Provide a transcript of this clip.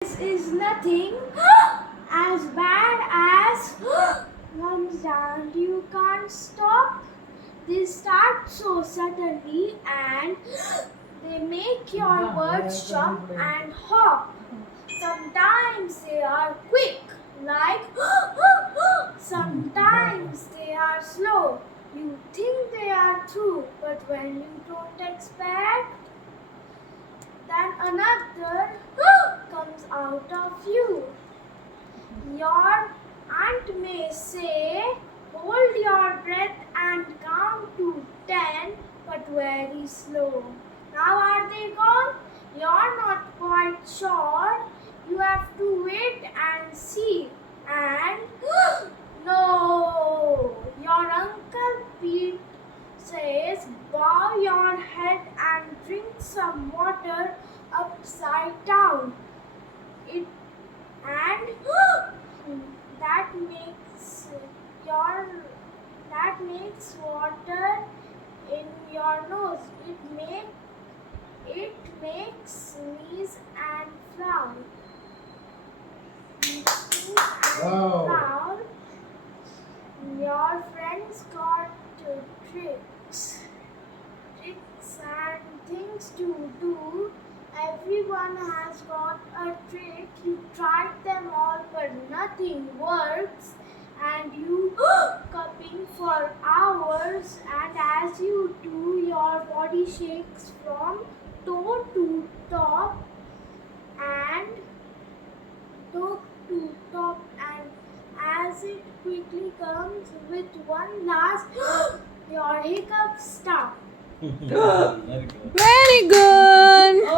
This is nothing as bad as comes down. You can't stop. They start so suddenly and they make your words jump and hop. Sometimes they are quick, like sometimes they are slow. You think they are through, but when you don't expect, then another comes out of you. Your aunt may say, hold your breath and count to 10, but very slow. Now are they gone? You're not quite sure. You have to wait and see. And no, your Uncle Pete says, bow your head and drink some water upside down. It and that makes your that makes water in your nose. It makes sneeze and frown. Sneeze and frown. Your friends got tricks and things to do. Everyone has got a trick. You tried them all, but nothing works. And you cupping for hours. And as you do, your body shakes from toe to top and toe to top. And as it quickly comes with one last, your hiccups stop. Very good.